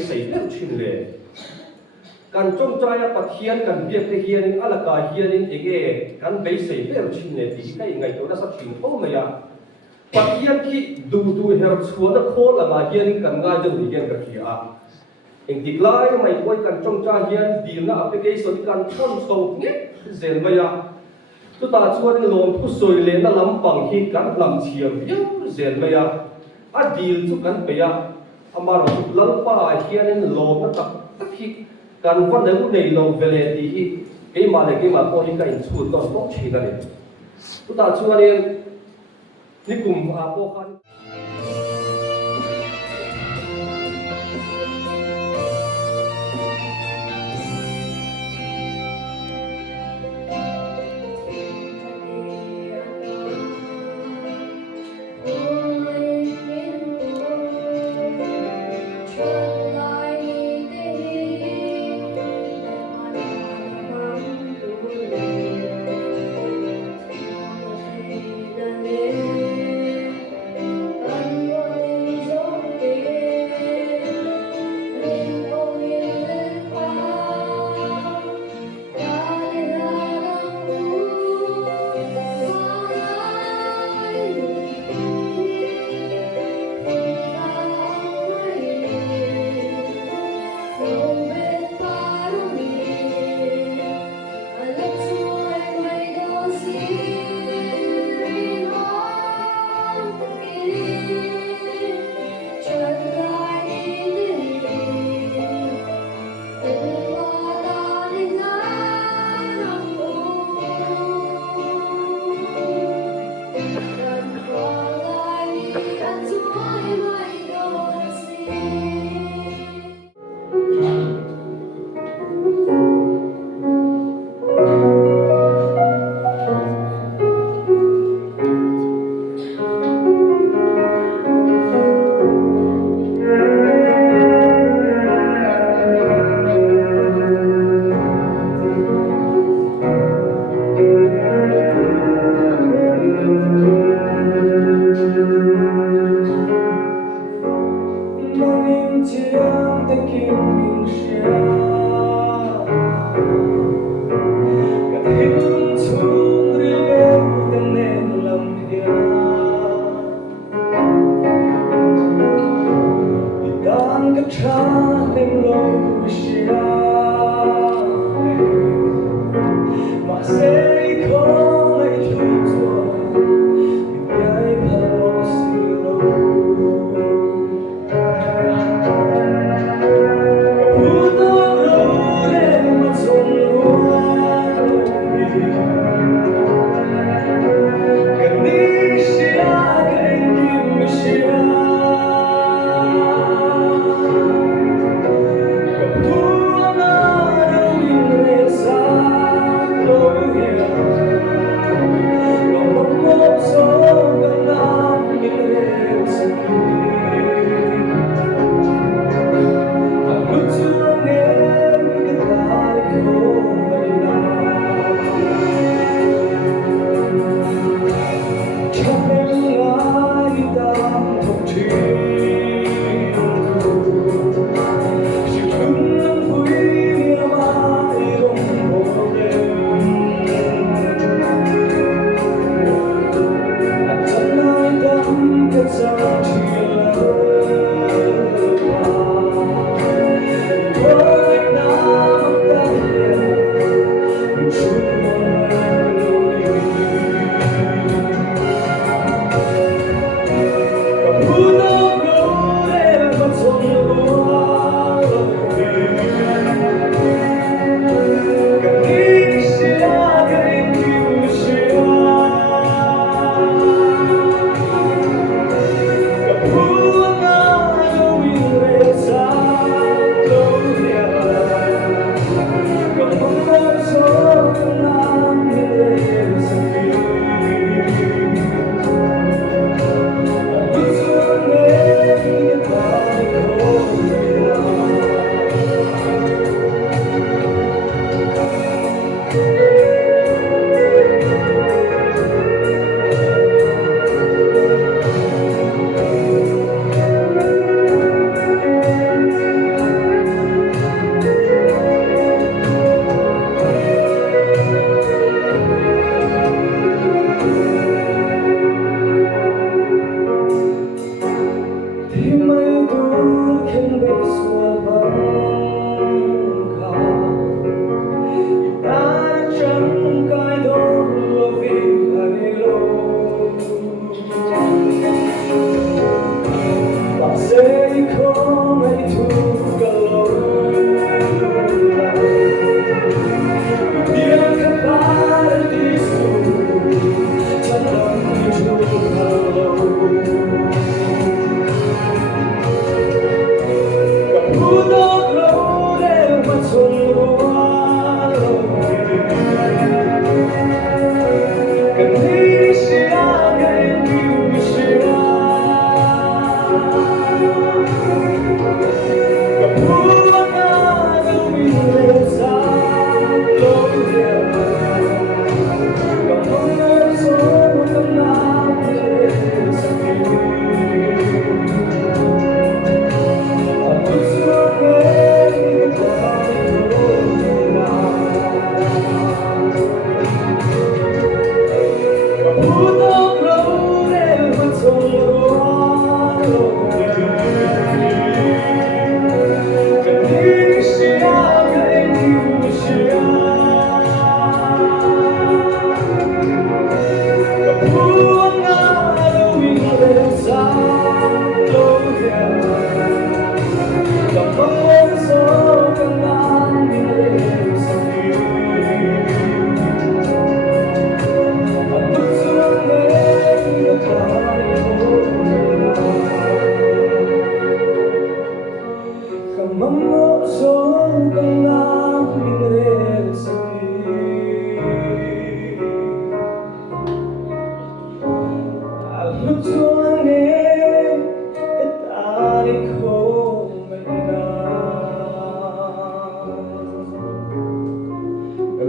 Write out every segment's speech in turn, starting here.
sei lem chin le kan chong chaya pathian kan biak te hian alaka hian in ege kan be sei lem chin le ti kai ngai to na sak chin tho maya pathian ki du her chuana khol anga hian kan ngai de hian ka ki a eng diklai mai koi kan chong cha hian dil na application kan thon so nge zel maya tu ta chuan lom thu soi le na lampang hi kan lam chiam hiu zel maya a dil chu kan pe ya amaro lalpa hian in lom na tak tak hi kan van deu nei lo vele ti hi ke ma le ke ma ko hi ka in chu to to chi na le tu ta chuan ni kum a po khan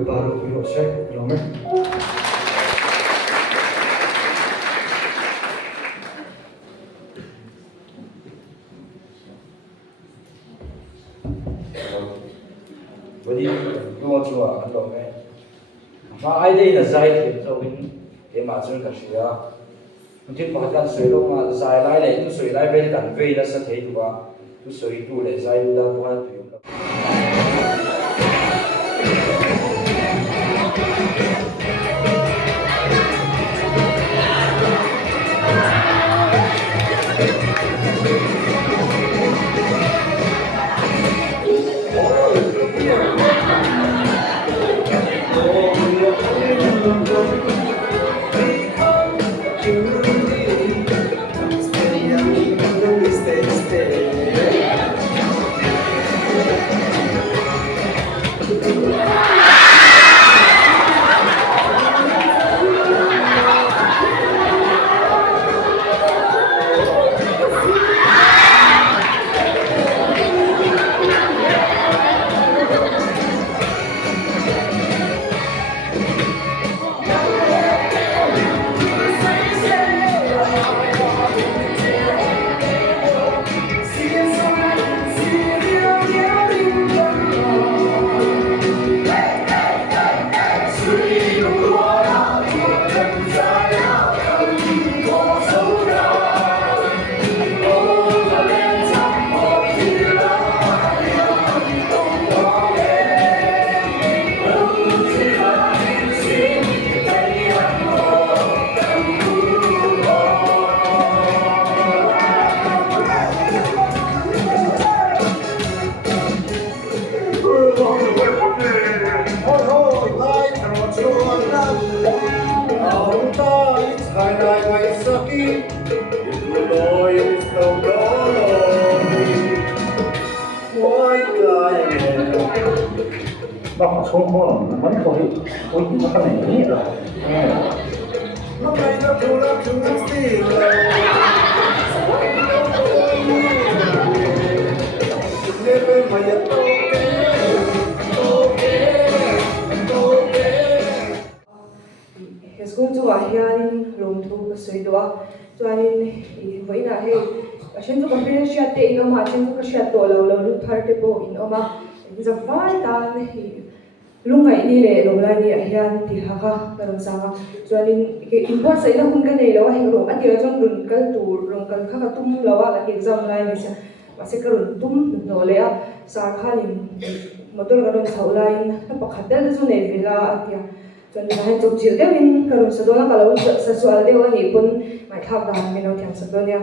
Baru Pinochet, Romer. Vậy luôn chùa ăn đồ này mà ai đây là dài thì cho mình cái mà chúng ta sẽ mình phải cần sửa đâu mà dài lại này tu sửa lại về cần về là sẽ thấy đượcว่าtu sửa tu lại dài là qua tu Bác không có là vẫn có cái này rồi. Hezkung chu ah hianin room thu ka soi dawa chuanin voina he chen chu company share te in oma chen chu ka share to lo lu thar te po in oma is a far tan lungai ni le lo la ni hian ti ha ka karam sa ka chuanin ke input sai la hun ka nei lo he ro ati jong run kal tu rong kal kha ka tum lo wa la exam lai ni sa wase ka run tum no le a sa khanin motor ka ron saulain na pakhatel zu nei vela atia chuan hai chok chil deuhin karun sa dola kalau sa sual deu ani pun mai thak dan mino thiam sa donia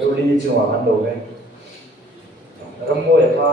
Carolina chung wa kan do ve rammo ya kha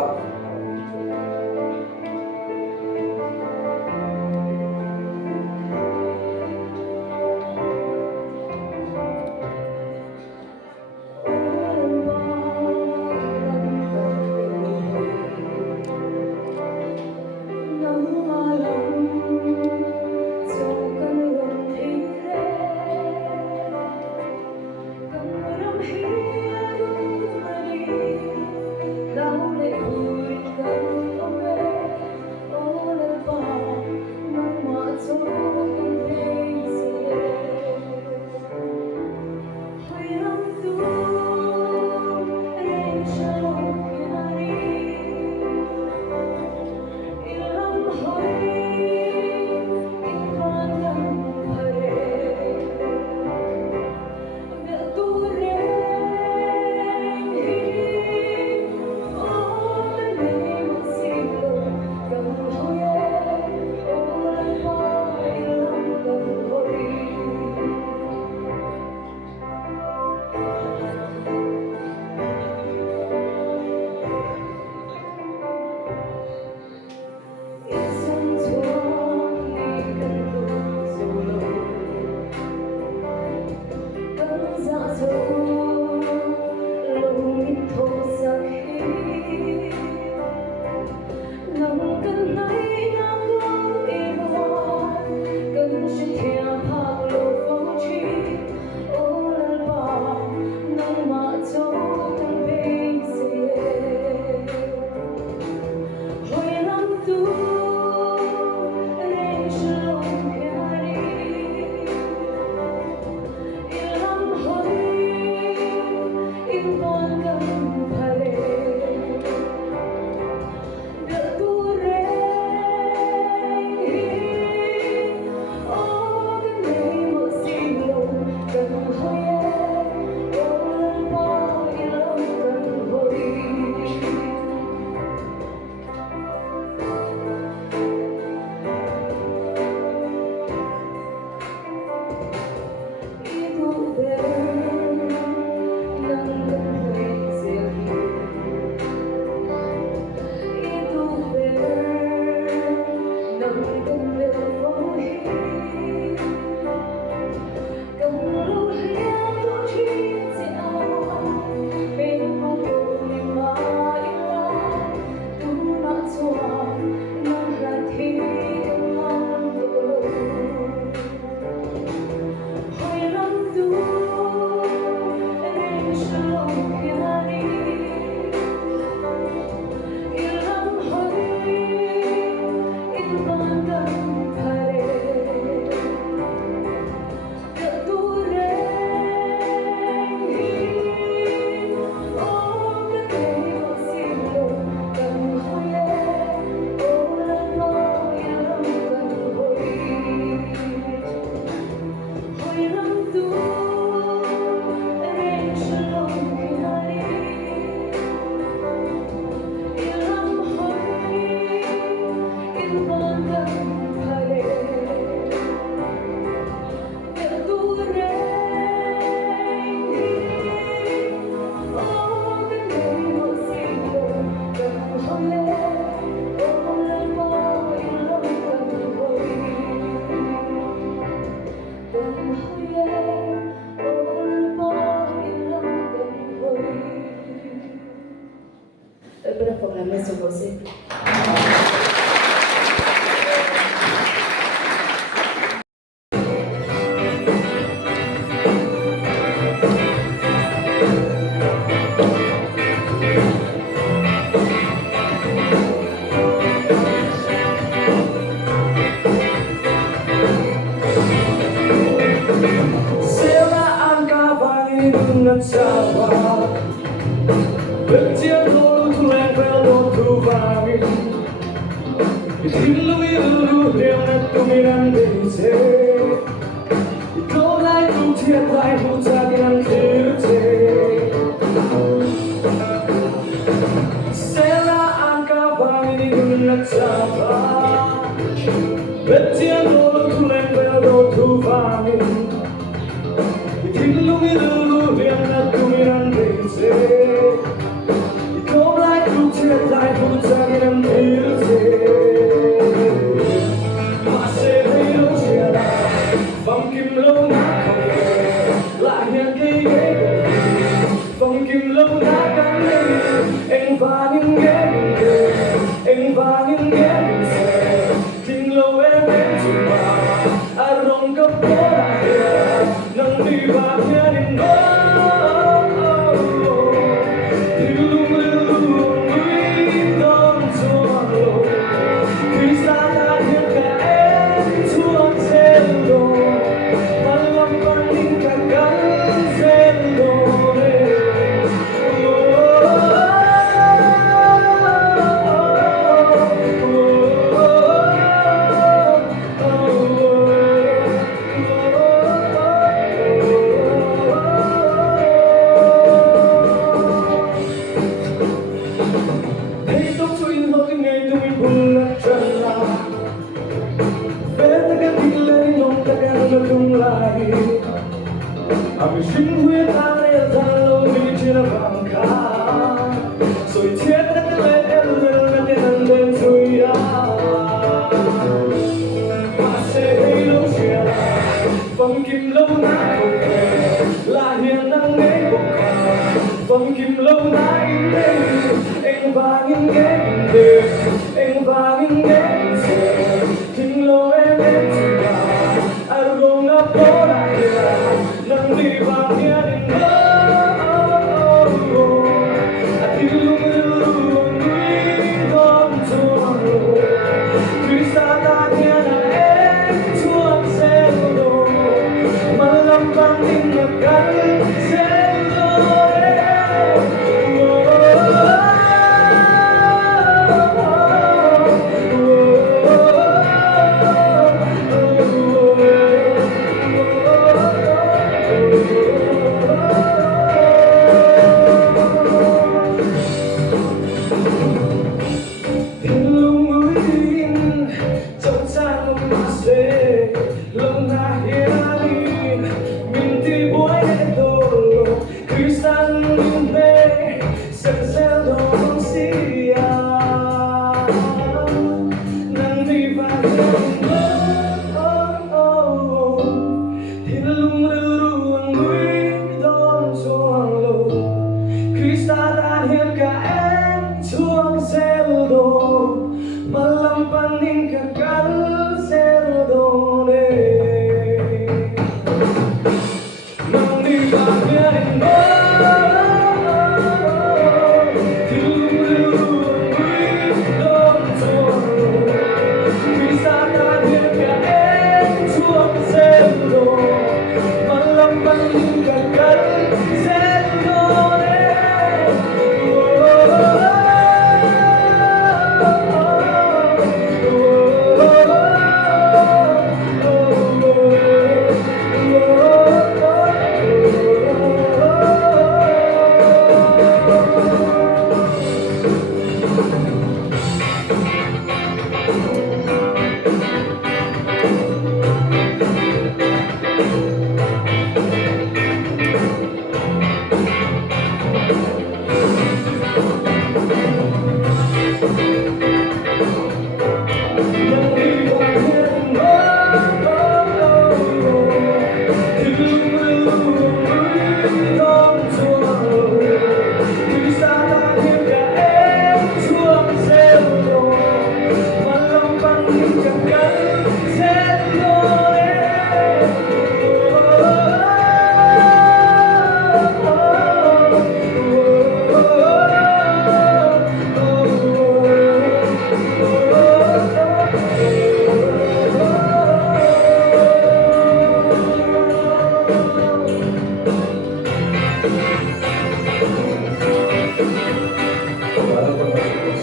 la mesa você.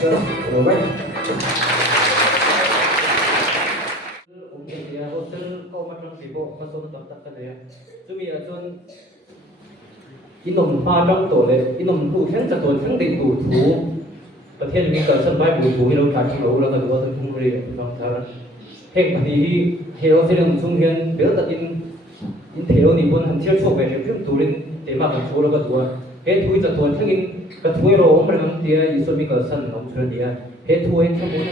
sir. Over. Hostel kau macam tibo pasal tu tak kan ya. Cumi ason inom ma trong to le inom pu khen cha ton khen ding tu thu ประเทศนี้ก็สบายบุญบุญเราขาดที่เราแล้วก็ว่าทุ่งเรียนน้องชาวเฮงที่เที่ยวเสียงชุ่มเย็นเดี๋ยวตัดอินเที่ยวนี่บนหันเที่ยวช่วงไปเรื่องตัวเล่นเต็มมากกับชัวแล้วก็ตัวเฮทุยจะตัวทั้งอินกับทุยเราไม่ต้องเดียอิสมิกสันน้องชาวเดียเฮทุยทั้งหมด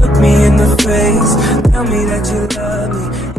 Look me in the face, tell me that you love me.